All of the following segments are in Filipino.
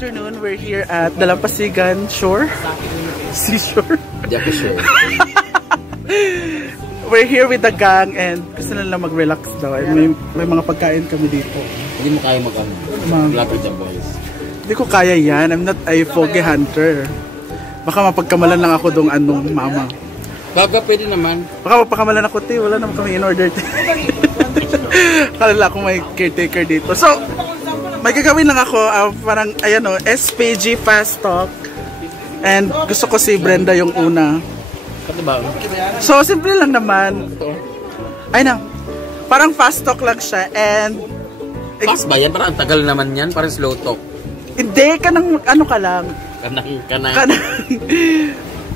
afternoon. We're here at Dalampasigan Shore. Seashore. Hindi ako sure. We're here with the gang and gusto nila mag-relax daw. And may mga pagkain kami dito. Hindi mo kaya mag-lapit dyan, boys. Hindi ko kaya yan. I'm not a foggy hunter. Baka mapagkamalan lang ako dong anong mama. Baga, pwede naman. Baka mapagkamalan ako, te. Wala naman kami in order, te. Kalala akong may caretaker dito. So, may gagawin lang ako. Parang, ayan o, SPG Fast Talk. And gusto ko si Brenda yung una. So, simple lang naman. Ay na. Parang fast talk lang siya. And fast ba yan? Parang tagal naman yan. Parang slow talk. Hindi, kanang ano ka lang. Kanang.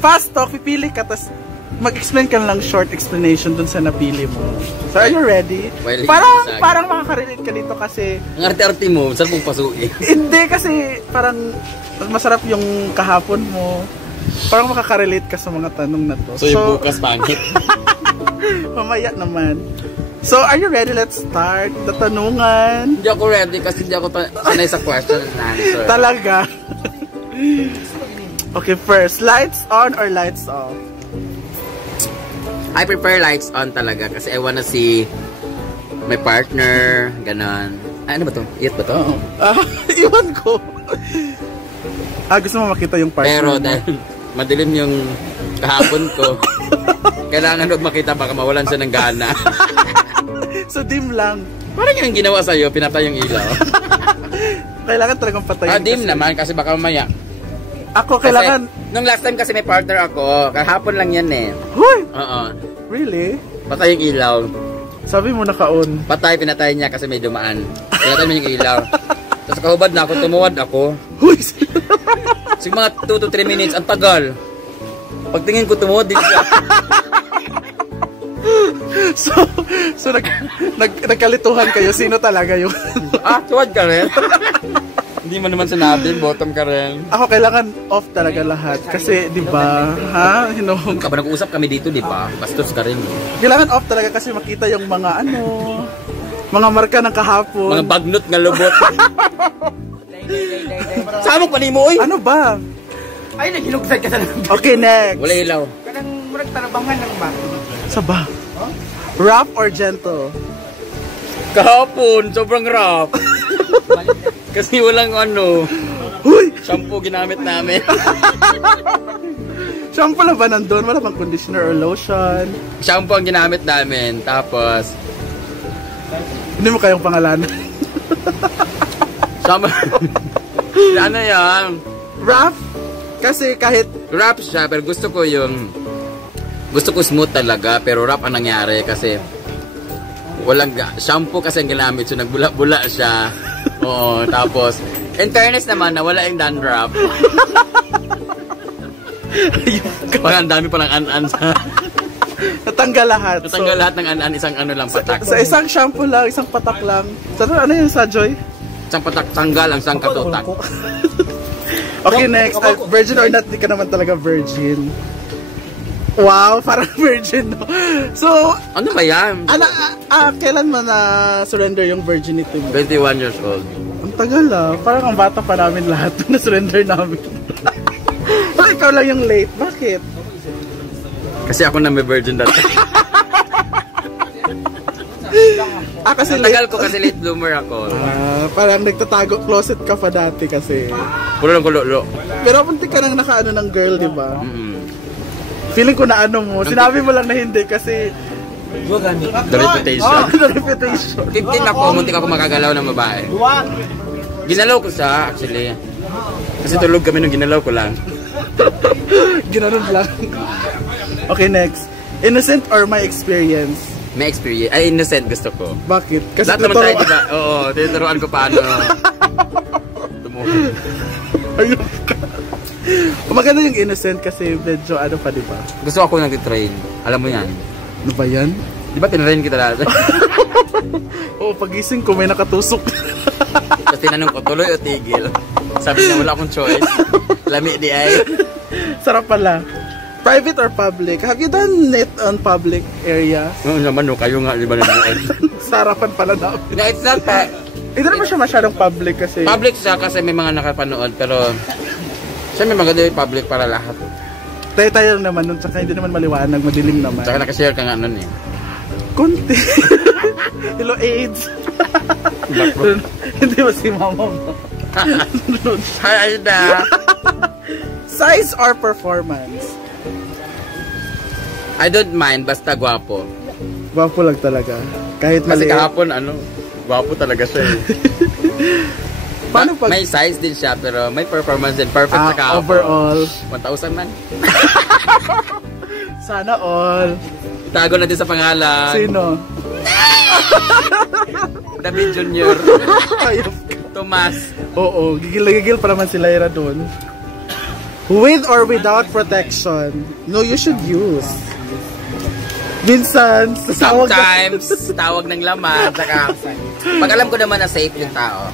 Fast talk, pipili ka, tapos mag-explain ka lang short explanation dun sa napili mo. So, are you ready? Parang makaka-relate ka dito kasi ang arte-arte mo, saan mong pasukin? Hindi, kasi parang masarap yung kahapon mo. Parang makaka-relate ka sa mga tanong na to. So yung bukas pangit. Mamaya naman. So, are you ready? Let's start the tanungan. Hindi ako ready kasi hindi ako sanay sa question and answer. Talaga? Okay, first, lights on or lights off? I prefer lights on talaga kasi I wanna see my partner, ganon. Ay, ano ba to? Iyat ba to? Iwan ko. Gusto mo makita yung partner. Pero dahil madilim yung kahapon ko, kailangan huwag makita, baka mawalan siya ng gana. So dim lang. Parang yung ginawa sa'yo, pinatay yung ilaw. Kailangan talagang patayin. Dim kasi naman kasi baka mamaya. Ako kailangan. Kasi, nung last time kasi may partner ako, kahapon lang yan eh. Huy! Oo. Really? Patay yung ilaw. Sabi mo naka-on. Patay, pinatay niya kasi may dumaan. Pinatay mo yung ilaw. Tapos kahubad na ako, tumuwad ako. Huy! Sige mga 2 to 3 minutes, ang tagal. Pagtingin ko tumuwad, din siya. So nagkalituhan kayo, sino talaga yung tuwad ka rin. Hindi mo naman sinabi, bottom ka rin. Ako kailangan off talaga lahat kasi 'di ba? Ha? Kapag nag-uusap kami dito, 'di ba? Bastos ka rin. Kailangan off talaga kasi makita yung mga mga marka ng kahapon. Mga bagnot nga lubot. Samok pa ni mo, oy. Ano ba? Ay, naghilugsad ka talaga. Okay, next. Wala ilaw. Kanang murag tarabangan lang ba? Saba. Huh? Rough or gentle? Kahapon, sobrang rough. Kasi walang shampoo ginamit namin. Shampoo lang ba nandun? Wala bang conditioner or lotion? Shampoo ang ginamit namin. Tapos, hindi mo kayong pangalanan. ano yan? Rough? Kasi kahit rough siya, pero gusto ko smooth talaga, pero rough ang nangyari kasi walang shampoo kasi ang ginamit, so nagbula-bula siya. Oo, tapos in fairness naman, nawala yung dandruff. Parang ang dami palang an-an sa natanggal lahat. Natanggal lahat ng an-an, isang lang patak. Sa isang shampoo lang, isang patak lang. Ano yung sa Joy? Isang patak tanggal, ang isang katutak. Okay, next. Virgin or not, di ka naman talaga virgin. Wow, parang virgin, no? So, ano ba yan? Kailan mo na surrender yung virginity mo? 21 years old. Ang tagal parang ang bata pa namin lahat na surrender namin. Ikaw lang yung late. Bakit? Kasi ako na may virgin dati. Kasi tagal ko kasi late bloomer ako. Parang nagtatago, closet ka pa dati kasi. Puro lang kulo. Pero punti ka nang nakaano ng girl, di ba? Feeling ko na mo. Sinabi mo lang na hindi kasi the reputation. The reputation. 15 ako, muntik ako makagalaw ng babae. Ginalaw ko siya actually. Kasi tulog kami nung ginalaw ko lang. Ginanon lang. Okay, next. Innocent or my experience? May experience. Ay, innocent gusto ko. Bakit? Kasi lahat naman tayo, diba? Oo, tinuturuan ko paano tumuhod. Ayun ka. Maganda yung innocent kasi medyo pa, diba? Gusto ako nag-train. Alam mo yan. Ano ba yan? Diba tinrain kita lahat? Oo, pagising ko may nakatusok. Tapos tinanong ko, tuloy o tigil? Sabi na wala akong choice. Lami di ay. Sarap pala. Private or public? Have you done it on public area? Oo naman, no, kayo nga, di ba naman? Sarapan pala na. No, it's not Hindi naman siya masyadong public kasi. Public siya kasi may mga nakapanood, pero siya may maganda yung public para lahat. Tayo naman nun, tsaka hindi naman maliwanag, madilim naman. Tsaka nakashare ka nga nun eh. Kunti. Hello, AIDS. Hindi mo si mama mo. Hi, Aida. Size or performance? I don't mind, basta gwapo. Gwapo lang talaga. Kahit Kasi maliit. kahapon, gwapo talaga siya eh. Paano pag... May size din siya, pero may performance din. Perfect sa kahapon. Overall. 1,000 man. Sana all. Itago natin sa pangalan. Sino? David Jr. Ayop. Tomas. Oo, gigil na gigil pa naman si Lyra doon. With or without protection? No, you should use. Minsan, sometimes, tawag ng laman. Saka, pag alam ko naman na safe yung tao.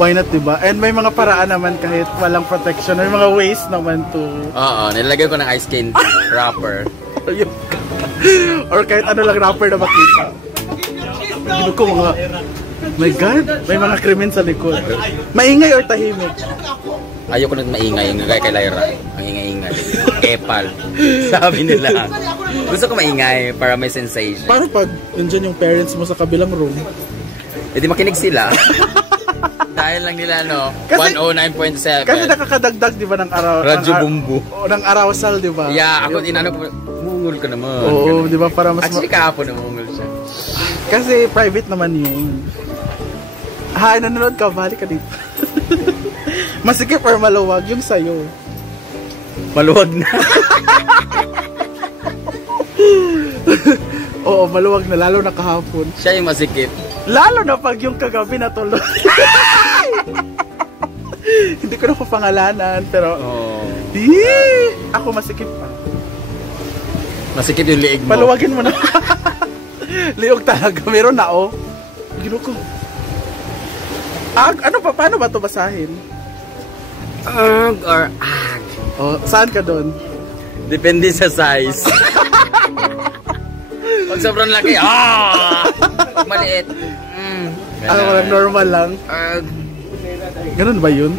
Why not, diba? And may mga paraan naman kahit walang protection. May mga ways naman to. Oo, nilagay ko ng ice cream wrapper. Or kahit ano lang wrapper na makita. Gino ko mga... My God, may mga krimen sa likod. Maingay or tahimik? Ayoko nang maingay, yung gagay kay Lyra. Ang ingay-ingay. Epal. Sabi nila. Gusto ko maingay para may sensation. Paano pag nandyan yung parents mo sa kabilang room? E di makinig sila. Dahil lang nila, kasi, 109.7. Kasi nakakadagdag, di ba, ng araw... Radyo Bumbu. Ng arawsal, di ba? Yeah, ako inano ko, mungol ka naman. Oo, di ba, para mas... Actually, kahapon namungol siya. Kasi private naman yun. Hi, nanonood ka, balik ka dito. Masikip or maluwag yung sayo? Maluwag na. Oo, maluwag na, lalo na kahapon. Siya yung masikip. Lalo na pag yung kagabi natuloy. Hindi ko na ko pangalanan, pero... Ako masikip pa. Masikip yung liig mo. Paluwagin mo na. Liog talaga, meron na Gino ko. Ano pa, paano ba ito basahin? Ag or ag? Saan ka doon? Depende sa size. Pag sobrang laki, Pag maliit, normal lang. Ganun ba yun?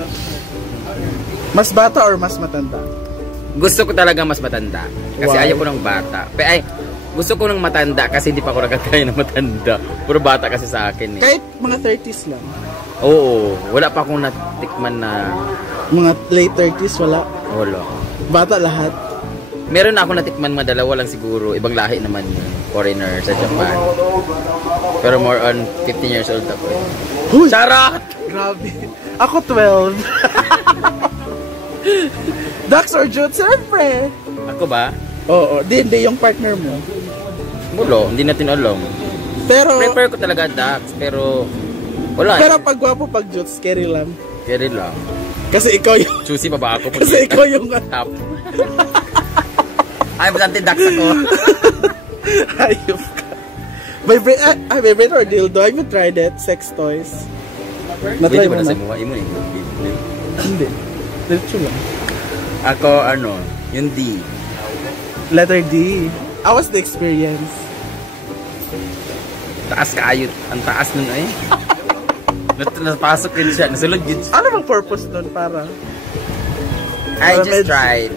Mas bata or mas matanda? Gusto ko talaga mas matanda. Kasi ayaw ko ng bata. Gusto ko ng matanda kasi hindi pa ako nagkakaya ng matanda. Puro bata kasi sa akin eh. Kahit mga 30s lang? Oo, wala pa akong natikman na... Mga late 30s, wala? Wala. Bata lahat? Meron na ako natikman, dalawa lang siguro. Ibang lahi naman yun. Foreigner sa Japan. Pero more on 15 years old ako eh. Huy! Charot! Grabe. Ako 12. Dax or Jude, siyempre. Ako ba? Oo, hindi yung partner mo. Mulo, hindi natin alam. Pero... Prefer ko talaga Dax, pero... Wala. Pero pag gwapo, pag Jude, scary lang. Scary lang. Kasi ikaw yung... Choosy pa ba ako? Kasi ikaw yung... Top. Ay, bastante Dax ako. Ayop ka. Vibrator or dildo? Have you tried it? Sex toys? Na-try mo na? Hindi. Diretso lang. Ako, yung D. Letter D. How was the experience? Taas kaayot. Ang taas nun eh. Napasok din siya. Nasulod yun siya. Ano bang purpose nun para? I just tried.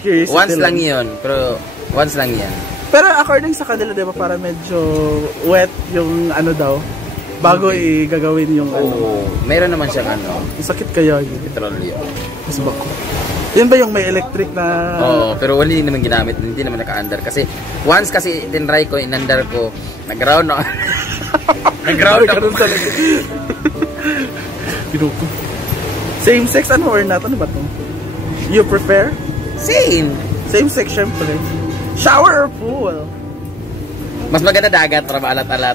Curiosity once lang yun. Pero, once lang yan. Pero according sa kanila, diba, para medyo wet yung daw. Bago i-gagawin yung meron naman siyang sakit kaya yun. Petrolyo. Mas bako. Yan ba yung may electric na... Oo, pero wala din naman ginamit. Hindi naman naka-under. Kasi, once kasi tinry ko, inandar ko, nag-ground ako. Nag-ground ako. Ginuko. Same sex, or not? Ano ba to? You prefer? Same. Same sex, syempre. Shower or pool? Mas maganda dagat para maalat-alat.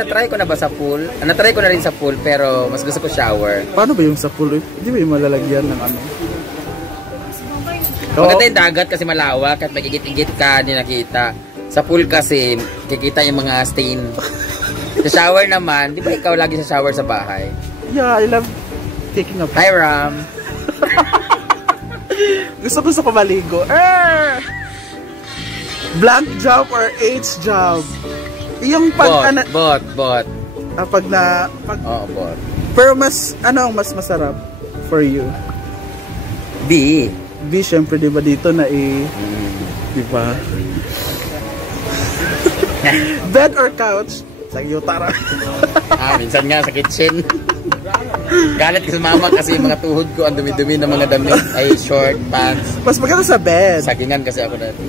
Na-try ko na ba sa pool? Na-try ko na rin sa pool, pero mas gusto ko shower. Paano ba yung sa pool? Hindi ba yung malalagyan ng Maganda yung dagat kasi malawak at magigit-igit ka, hindi nakita. Sa pool kasi, kikita yung mga stain. Sa shower naman, di ba ikaw lagi sa shower sa bahay? Yeah, I love taking a bath. Hi, Ram. Gusto ko maligo. Blank job or H job? Yung pag Bot. pag na Oo, bot. pero mas ano ang mas masarap for you? B. B, syempre, di ba dito na di ba? Bed or couch? Sa Yutara. Minsan nga sa kitchen. Galit ko sa mama kasi yung mga tuhod ko ang dumi-dumi ng mga damit ay short pants. Mas maganda sa bed. Sagingan kasi ako dati.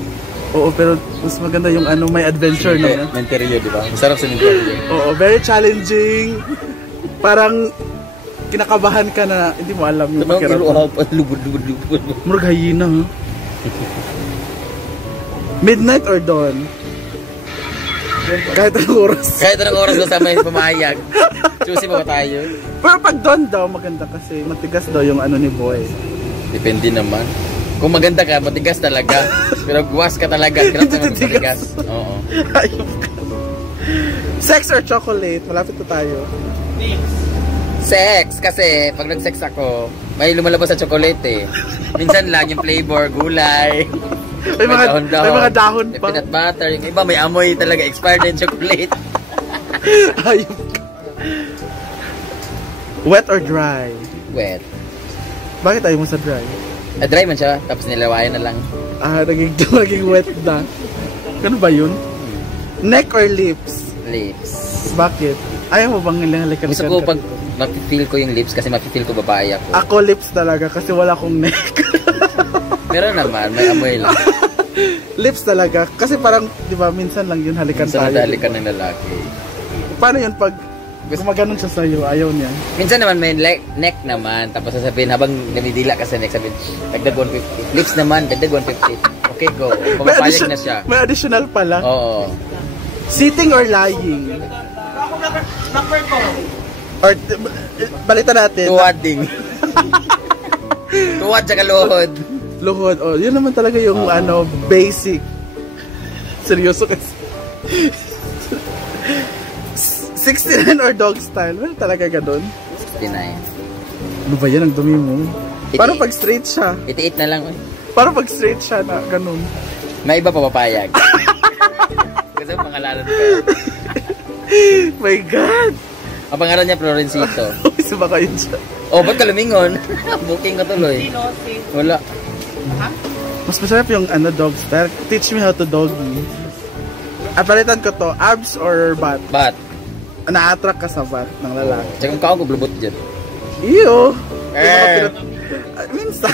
Oo, pero mas maganda yung ano, may adventure na. Menterio, di ba? Masarap sa menterio. Oo, very challenging. Parang kinakabahan ka na hindi mo alam yung pakiramdam. Lubod. Murag hyena, ha? Midnight or dawn? Kahit anong oras. Kahit anong oras basta may pumayag. Choosy ba tayo? Pero pag dawn daw, maganda kasi matigas daw yung ano ni Boy. Depende naman. Kung maganda ka, matigas talaga. Pero guwas ka talaga. Hirap naman matigas. Oo. Sex or chocolate? Malapit na tayo. Sex, kasi pag nag-sex ako, may lumalabas sa chocolate eh. Minsan lang yung flavor, gulay. May mga dahon may pa. Peanut butter. Yung iba may amoy talaga, expired din chocolate. Ayun. Wet or dry? Wet. Bakit ayaw mo sa dry? Dry man siya, tapos nilawayan na lang. Naging wet na. Ano ba yun? Neck or lips? Lips. Bakit? Ayaw mo bang halikan? Gusto ko pag mapifeel ko yung lips kasi mapifeel ko babae ako. Ako lips talaga kasi wala akong neck. Meron naman, may amoy lang. Lips talaga kasi parang, di ba, minsan lang yun halikan minsan tayo. Minsan halikan ng lalaki. Paano yun pag gumaganon siya sa'yo, ayaw niya? Minsan naman may neck naman, tapos sasabihin habang namidila ka sa neck, sabihin, dagdag 150. Lips naman, dagdag 150. Okay, go. Pumapayag na siya. May additional pala. Oo. Sitting or lying? Or, balita natin. Tuwading. Tuwad siya kaluhod. Luhod. Oh, yun naman talaga yung ano, basic. Seryoso kasi. 69 or dog style? Well, talaga ganun. 69. Ano ba yan? Ang dumi mo. Paano pag straight siya? 88 na lang. Paano pag straight siya na ganun? May iba pa papayag. Kasi pangalanan ka. My God! Ang pangalan niya Florencito. Isa ba kayo siya? Oh, ba't ka lumingon? Booking ka tuloy. Wala. Mas masarap yung ano, dog style. Teach me how to doggy. Palitan ko to, abs or butt? Butt. Na-attract ka sa butt ng lalaki. Tsaka mukha ko blubot dyan. Iyo! Minsan.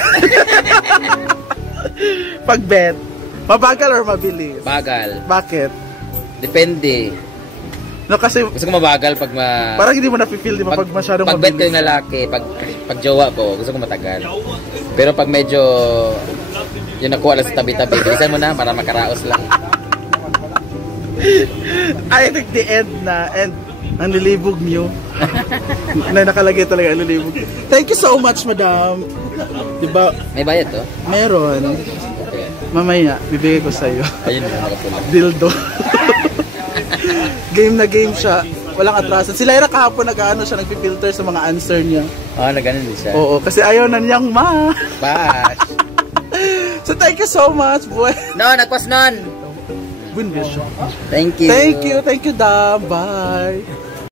Pag bet, mabagal or mabilis? Bagal. Bakit? Depende. No, kasi gusto ko mabagal pag parang hindi mo na-feel, di ba, pag masyadong pag bet ko yung lalaki, pag jowa ko, gusto ko matagal. Pero pag medyo yung nakuha lang sa tabi-tabi, bilisan mo na para makaraos lang. I think the end na, and ang nilibog niyo. Na nakalagay talaga ang nilibog. Thank you so much, madam. Diba? May bayad to? Meron. Okay. Mamaya, bibigay ko sa'yo. Ayun na, nakapula. Dildo. Game na game siya. Walang atrasan. Si Lyra kahapon nag-ano siya, nagpipilter sa mga answer niya. Nag-ano din siya. Oo, kasi ayaw na niyang Bash. So thank you so much, boy. No, nagpas nun. Win siya. Thank you. Thank you, Dam. Bye.